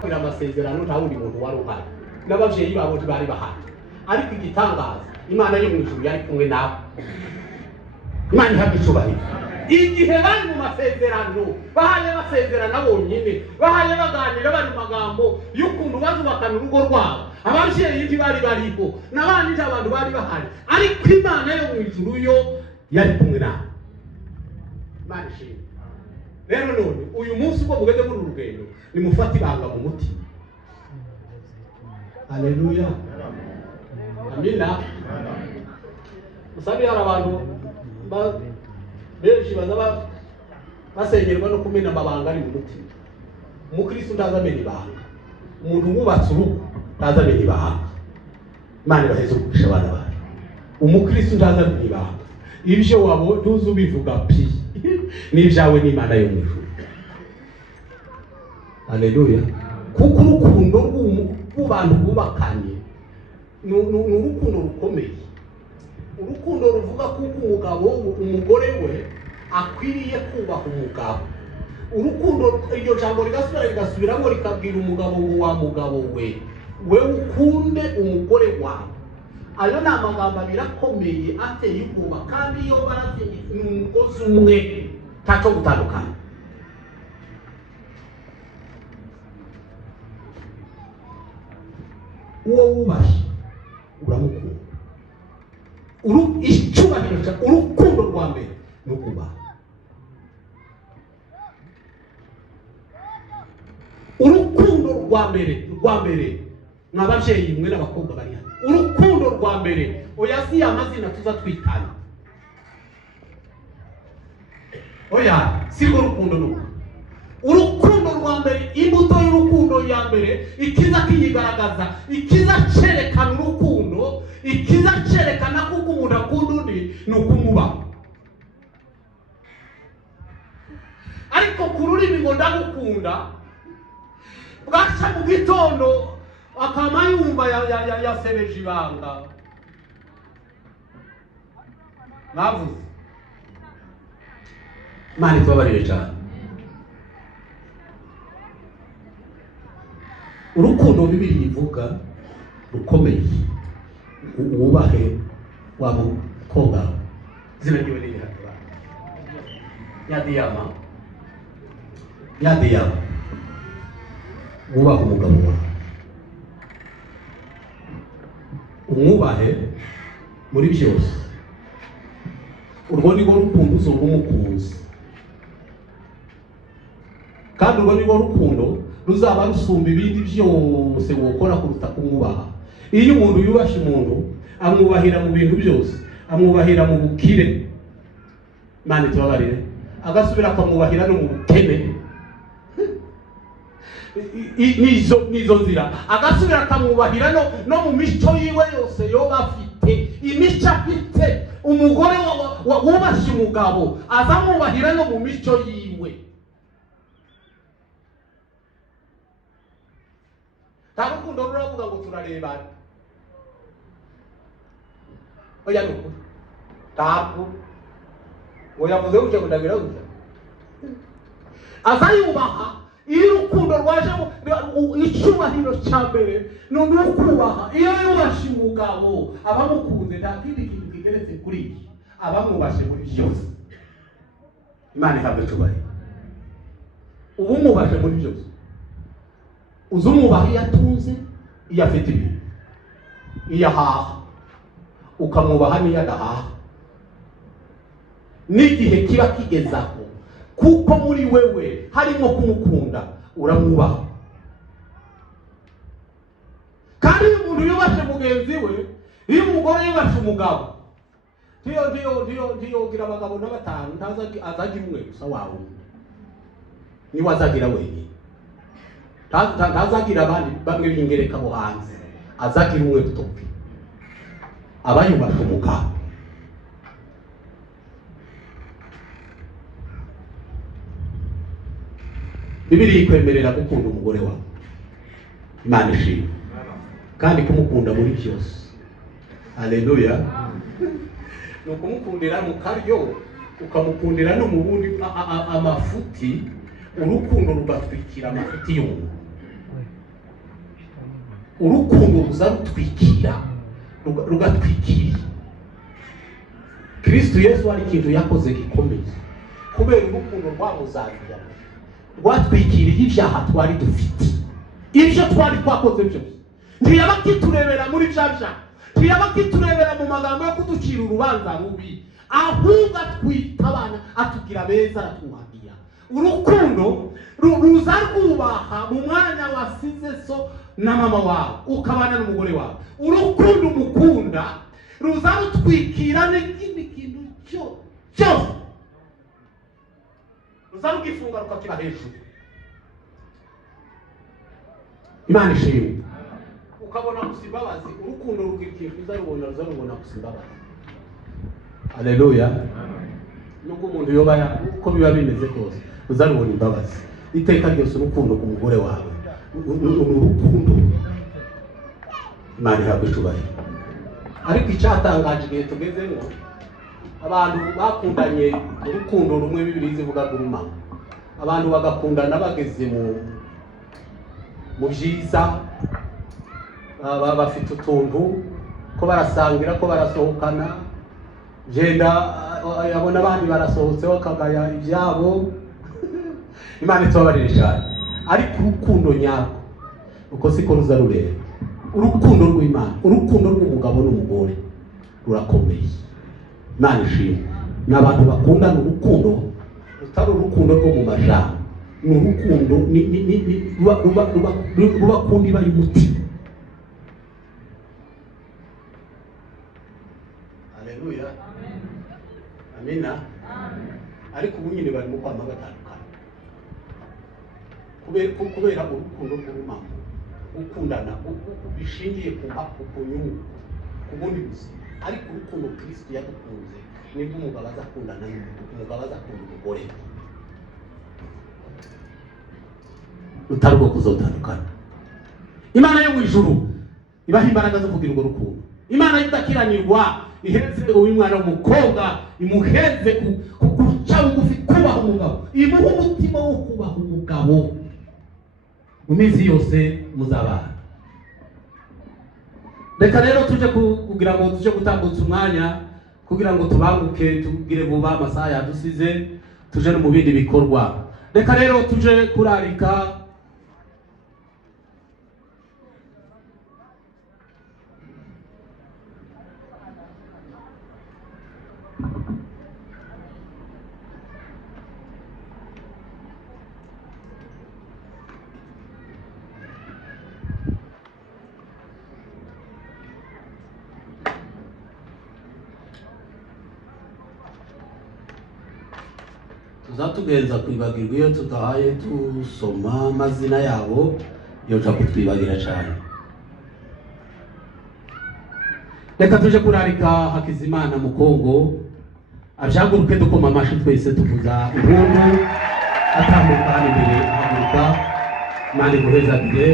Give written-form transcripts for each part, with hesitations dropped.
kugira amasezerano nta wundi muntu wari uhari n'abavyeyi babo bari bahari ariko igitangaza Imana yo mu ijuru yari kumwe nabo. Imana ihabwa icyubahiro. Igihe bari mu masezerano bahaye basezerana bonyine bahaye baganira bari mu magambo y'ukuntu bazubakana urugo rwabo abavyeyi ntibari bariho n'abandi abantu bari bahari ariko Imana yo mu ijuru yo yari kumwe nabo. Imana ishimwe. Rero none uyu munsi uko mugeze muri urugendo nimufata ibanga mu mutima. Haleluya. Amina. Musabe hari abantu benshi bazaba basengerwa no kumena amabanga ari mu mutima. Umukristo ndazamena ibanga. Umuntu wubatse urugo ndazamena ibanga. Imana ibaheze kugisha abana bawe. Umukristo ndazamena ibanga. Ibyo wabo tuzo bivuga pi. N'ibyawe n'Imana yo mu ijuru. Haleluya. Kuko urukundo rw'abantu bubakanye n'urukundo rukomeye. Urukundo ruvuga kuko umugore we akwiriye kubaha umugabo. Urukundo iryo jambo rigasubiramo rikabwira umugabo ngo wa mugabo we ukunde umugore wawe. Ayo ni amagambo abiri akomeye ateye ubwoba kandi iyo barateye n'umugozi umwe ntacyo gutandukana. Uwo wubashye uramukunda. Icyubahiro cya urukundo rwa mbere no kubaha. Urukundo rwa mbere n'abavyeyi mwe n'abakobwa bari hano. Urukundo rwa mbere oya si amazina tuza twitana. Oya si urukundo nuko. Urukundo rwa mbere imbuto y'urukundo ya mbere ikiza kiyigaragaza ikiza cerekana urukundo ikiza cerekana kuko umuntu akunda undi n'ukumuba. Ariko kururimi ngo ndagukunda bwaca mu gitondo akama yumva yasebeje ibanga. Navuze Mani tubabarire cyane. Urukundo Bibiliya ivuga rukomeye wubahe wa mukobwa zina ryiwe riri hano ya Diyama wubahe umugabo wawe umwubahe muri byose. Urwo ni rwo rukundo uzoba umukunzi kandi urwo ni rwo rukundo ruzaba rusumba ibindi byose wokora kuruta kumwubaha. Iyo umuntu yubashe umuntu amwubahira mu bintu byose amwubahira mu bukire Mani tubabarire agasubira akamwubahira no mu bukene nizo nzira agasubira akamwubahira no mu mico yiwe yose yoba afite imico afite. Umugore wubashe umugabo azamwubahira no mu mico yiwe. Nta rukundo ruravuga ngo turarebana. Oya nuko ntabwo ngo yavuze gutya ngo ndagira gutya. Azayubaha iyo urukundo rwaje icyubahiro cya mbere ni ukubaha. Iyo yubashe umugabo abamukunze nta kindi kintu kigeretse kuri iki abamwubashe muri byose. Imana ihabwe icyubahiro. Ubu mwubashe muri byose uzumwubaha iyo atunze iyo afite ibintu iyo ahaha ukamwubaha n'iyo adahaha n'igihe kiba kigezaho kuko muri wewe harimo kumukunda uramwubaha. Kandi iyo umuntu yubashe mugenzi we iyo umugore yubashe umugabo ndiyo gira abagabo n'abatanu azagira umwe gusa wawe niwe azagira wenyine. Ntazagira abandi bamwe b'ingereka bo hanze azagira umwe tutopi abayubashe umugabo. Bibiliya ikwemerera gukunda umugore wawe. Imana ishimwe kandi kumukunda muri byose. Haleluya. No kumukundira mu karyo ukamukundira no mu bundi amafuti urukundo rugatwikira amafuti y'umuntu. urukundo ruza rutwikira rugatwikira. Kristo Yesu hari ikintu yakoze gikomeye kubera urukundo rwamuzanira, rwatwikiriye ibyaha twari dufite, ibyo twari twakoze byose. Ntiyaba kiturebera muri byaha, ntiyaba kiturebera mu magambo yo kuducira urubanza rubi, ahubwo atwita abana, atugira beza, aratwuhagira. Urukundo ruza rwubaha mu mwanya wasize so na mama wawe ukabana n'umugore wawe. Urukundo umukunda ruza rutwikira n'ikindi kintu cyose, ruza rugifunga rukakiba hejuru. Imana ishimwe. Ukabona gusa imbabazi, urukundo rugikira ruza rubona gusa imbabazi. Haleluya. Nubwo umuntu yoba uko biba bimeze kose ruza rubona imbabazi. Iteka ryose urukundo ku mugore wawe, urukundo Imana ihabwe icyubahiro. Ariko icyatangaje igihe tugezemo, abantu bakundanye urukundo rumwe, Bibiliya ivuga guruma, abantu bagakundana bageze mu byiza, bafite utuntu ko barasangira, ko barasohokana, genda yabona abandi barasohotse bakagaya ibyabo. Imana itubabarire cyane. Ariko urukundo nyarwo uko siko ruza rureba. Urukundo rw'Imana, urukundo rw'umugabo n'umugore rurakomeye. Imana ishimwe. N'abantu bakundana urukundo rutari urukundo rwo mu majambo, ni urukundo ruba kundi bari umutima. Haleluya. Amina. Ariko ubu nyine bari mu kwama batandukana kubera urukundo rw'Imana, gukundana bishingiye ku nyungu, ku bundi gusa. Ariko urukundo Kristo yadukunze nibwo umugabo azakundana n'umugabo azakunda umugore, rutari rwo kuzotandukana. Imana yo mu ijuru ibaha imbaraga zo kugira urwo rukundo. Imana idakiranirwa iheze uyu mwana w'umukobwa, imuheze kuguca bugufi, kubaha umugabo, imuha umutima wo kubaha umugabo mu minsi yose muzabana. Reka rero tuje kugira ngo tuje gutambutsa umwanya kugira ngo tubanguke, tugire vuba amasaha yadusize, tuje no mu bindi bikorwa. Reka rero tuje kurarika tuzatugenza kwibagirwa iyo tutahaye tusoma amazina yabo, yoja kutwibagira cyane. Reka tuje kurarika Hakizimana mu Kongo, ajaguruke dukoma amashi twese tuvuza impundu, atambuka hano imbere, ahaguruka. Imana iguhezagire,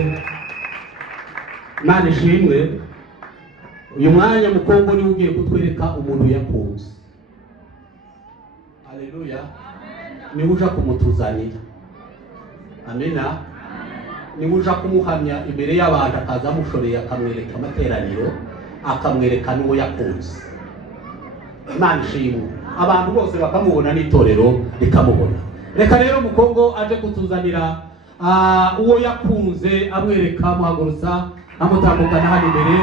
Imana ishimwe. Uyu mwanya mu Kongo niwe ugiye kutwereka umuntu yakunze. Haleluya. Niwe uja kumutuzanira. Amina. Niwe uja kumuhamya imbere y'abantu, akaza amushoreye akamwereka amateraniro, akamwereka n'uwo yakunze. Imana ishimwe. Abantu bose bakamubona n'itorero rikamubona. Reka rero mu Kongo aje kutuzanira uwo yakunze, amwereka, muhagurutsa, amutambukana hano imbere,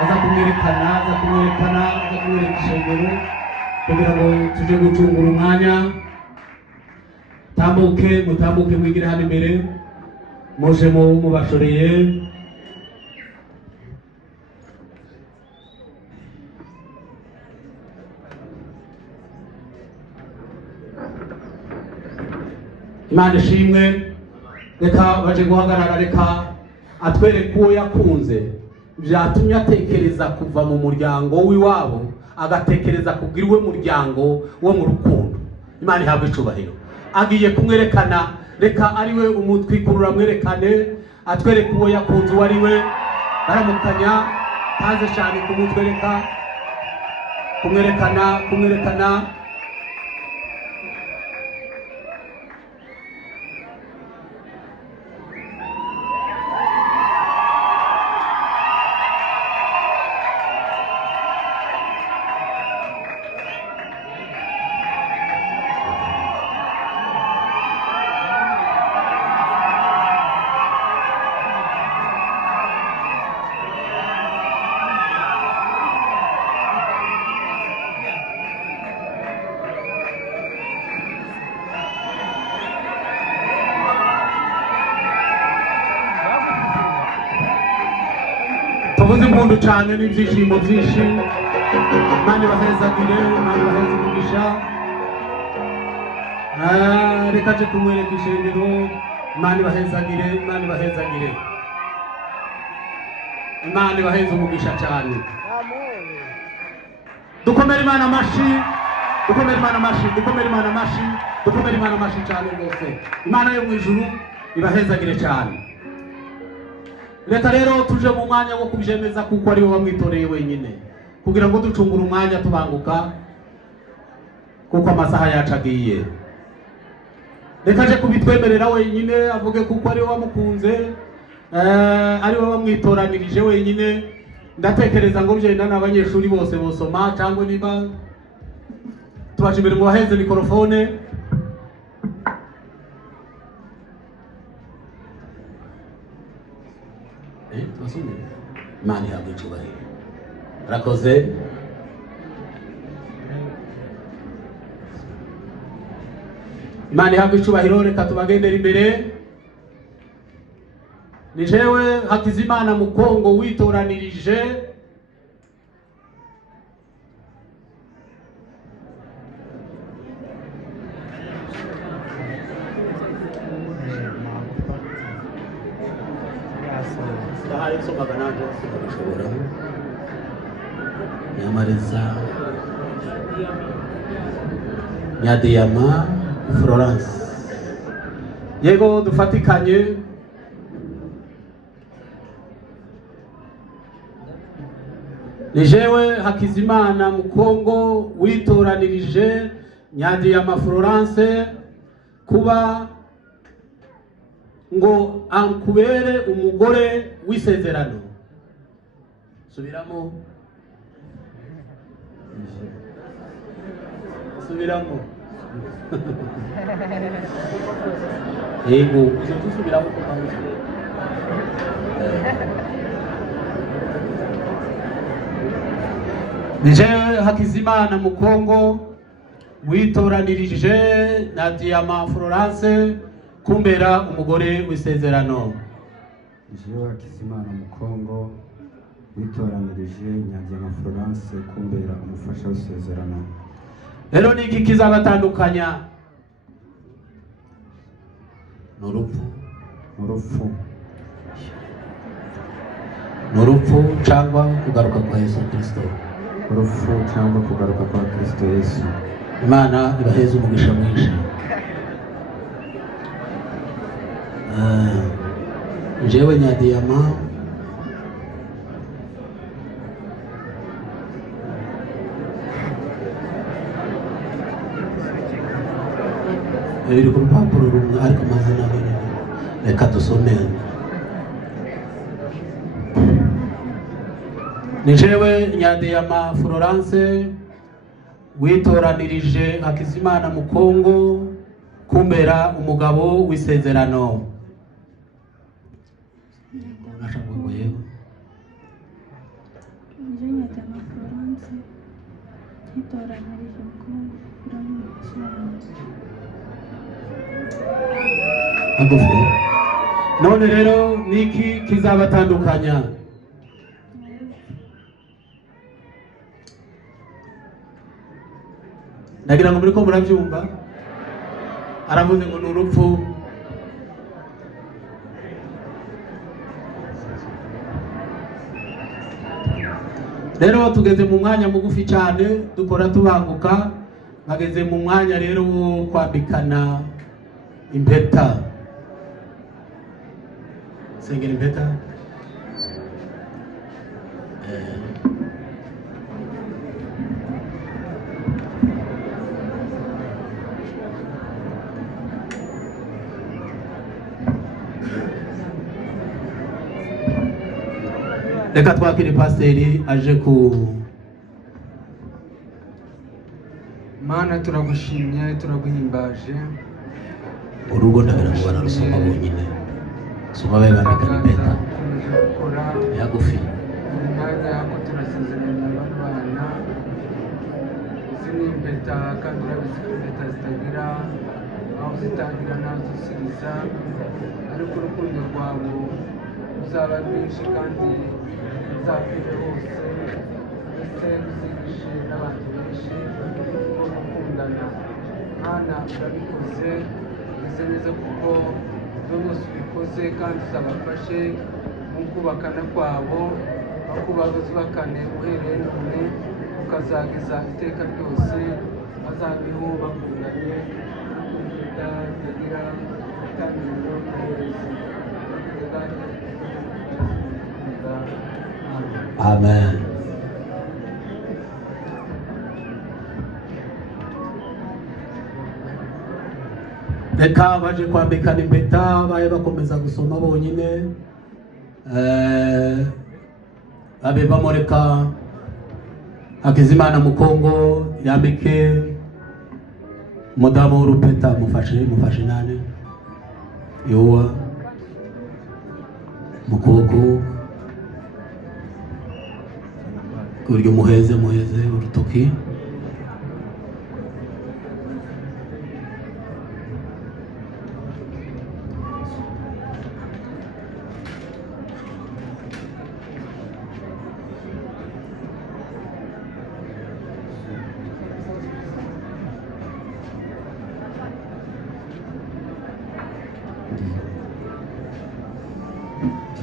aza kumwerekana ishengero, kugira ngo tuje gucungura umwanya. Mutambuke mwigire hano imbere, muje mubashoreye. Imana ishimwe. Reka baje guhagarara, reka atwereke uwo yakunze, byatumye atekereza kuva mu muryango w'iwabo agatekereza kugira iwe muryango wo mu rukundo. Imana ihabwe icubahiro. Agiye kumwerekana, reka ariwe umutwikurura, mwerekane, atwereke uwo yakunze uwo ari we. Baramukanya, taze cyane kumutwereka, kumwerekana. tuvuze impundu cyane n'ibyishimo byinshi. Imana ibahezagire, Imana ibaheze umugisha. Reka je kumwereka ishengero. Imana ibahezagire, Imana ibahezagire, Imana ibaheze umugisha cyane. Dukomere Imana amashi, dukomere Imana amashi, dukomere Imana amashi, dukomere Imana amashi cyane rwose. Imana yo mu ijuru ibahezagire cyane. Reka rero tuje mu mwanya wo kubyemeza kuko ari we wamwitoreye wenyine, kugira ngo ducungure umwanya tubanguka kuko amasaha yacu agiye. Reka je kubitwemerera wenyine avuge kuko ari we wamukunze, ari we wamwitoranirije wenyine. Ndatekereza ngo byenda n'abanyeshuri bose bosoma cyangwa niba tubaje imbere mu baheze mikrofone. Tubasome. Imana ihabwe icyubahiro. Rakoze. Imana ihabwe icyubahiro. Reka tubagendera imbere. Ni jewe Hakizimana Mukongo witoranirije Nyamariza Nyadiyama Florence. Yego dufatikanye. Ni jewe Hakizimana Mukongo witoranirije Nyadiyama Florence kuba ngo ankubere umugore w'isezerano. Subiramo. Subiramo. Yego, subiramo ko mpamvu. Nije Hakizimana Mukongo witoranirije Nyadiyama Florence kumbera umugore w'isezerano. Nije Hakizimana Mukongo witoranirije Nyadiyama Florence kumbera umufasha w'isezerano. Rero niki kizabatandukanya? N'urupfu cyangwa kugaruka kwa Yesu Kristo. Urupfu cyangwa kugaruka kwa Kristo Yesu. Imana ibaheze umugisha mwinshi. Jewe Nyadiyama biri ku rupapuro rumwe ariko amazina abiri. Reka dusome. Ni jewe Nyadiyama Florence witoranirije Hakizimana Mukongo kumbera umugabo w'isezerano. Nashaka yego. Nije Nyadiyama Florence witoranirije Mukongo agufi. None rero niki kizabatandukanya? Nagira ngo muri ko murabyumva. Aravuze ngo n'urupfu. Rero tugeze mu mwanya mugufi cyane dukora tubanguka. Bageze mu mwanya rero wo kwambikana impeta. Sengera impeta. Reka twakire pasiteri aje ku. Mana turagushimye turaguhimbaje. Urugo ndabera ngo bararusoma bonyine. Soma babe bambikana impeta. Yagufi. Umwanya yako turasezeranya abana. Izi ni impeta kandi urabizi ko impeta zitagira aho zitagira n'aho zisiriza, ariko urukundo rwawe ruzaba rwinshi kandi uzapfire hose ndetse uzigishe n'abantu benshi gukundana. Mwana urabikoze umeze neza kuko ibyo byose ubikoze kandi uzabafashe mu kubakana kwabo, bakubakane uhereye none ukazageza iteka ryose, bazabeho bakundanye batagira itangiriro n'uburezi. Amen. Reka baje kwambikana impeta baye bakomeza gusoma bonyine, abe bamureka Hakizimana Mukongo yambike umudamu w'urupeta. Mufashe nane yowa mu kuboko kuryo muheze urutoki.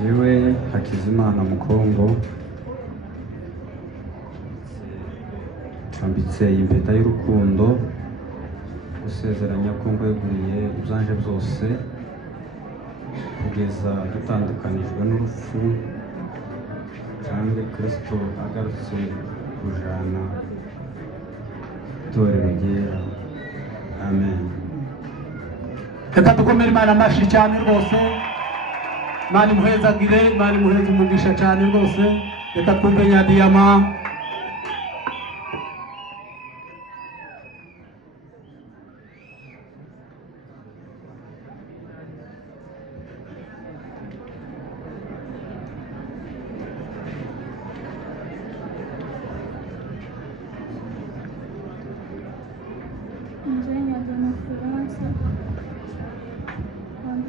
Jewe Hakizimana Mukongo twambitse impeta y'urukundo gusezeranya ko ngweguriye ibyanje byose kugeza dutandukanijwe n'urupfu kandi Kristo agarutse kujana itorero ryera. Amen. Reka dukomere Imana amashyi cyane rwose. Imana imuhezagire, Imana imuheze umugisha cyane rwose. Reka twumve Nyadiyama.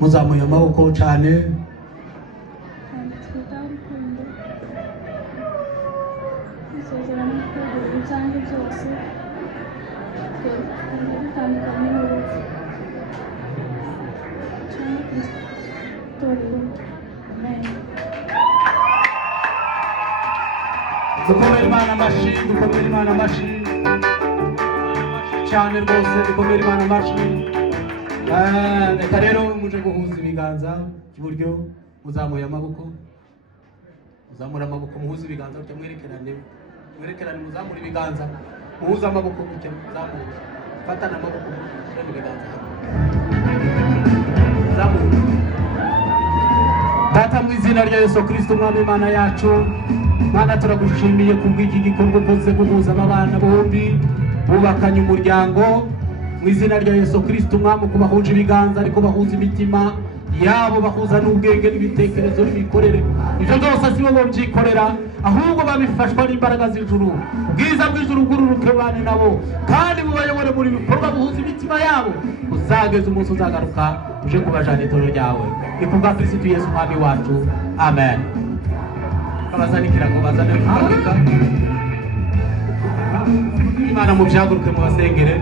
Muzamuye amaboko cyane. Dukomere Imana amashyi, dukomere Imana amashyi cyane rwose, dukomere Imana amashyi. Reka rero muje guhuza ibiganza cy'iburyo, muzamuye amaboko, muzamura amaboko, muhuze ibiganza gutya, mwerekerane, muzamura ibiganza, muhuze amaboko gutya, muzamura, fatana amaboko, muzamura ibiganza, muzamura. Data mu izina rya Yesu Kristo Umwami Imana yacu, Mana turagushimiye kubw'iki gikorwa ukoze guhuza abana bombi bubakanye umuryango. Mu izina rya Yesu Kristo Umwami, kubahuje ibiganza ariko bahuza imitima yabo, bahuza n'ubwenge n'ibitekerezo n'imikorere. Ibyo byose si bo babyikorera, ahubwo babifashwa n'imbaraga z'ijuru. Ubwiza bw'ijuru bw'ururuke bane nabo kandi bubayobore muri bikorwa, buhuza imitima yabo, uzageza umunsi uzagaruka uje kubajana itorero ryawe. Ni kubwa Kristo Yesu Umwami wacu. Amen. Abazanikira ngo bazane kwandika. Imana mu byaguruke mu basengere.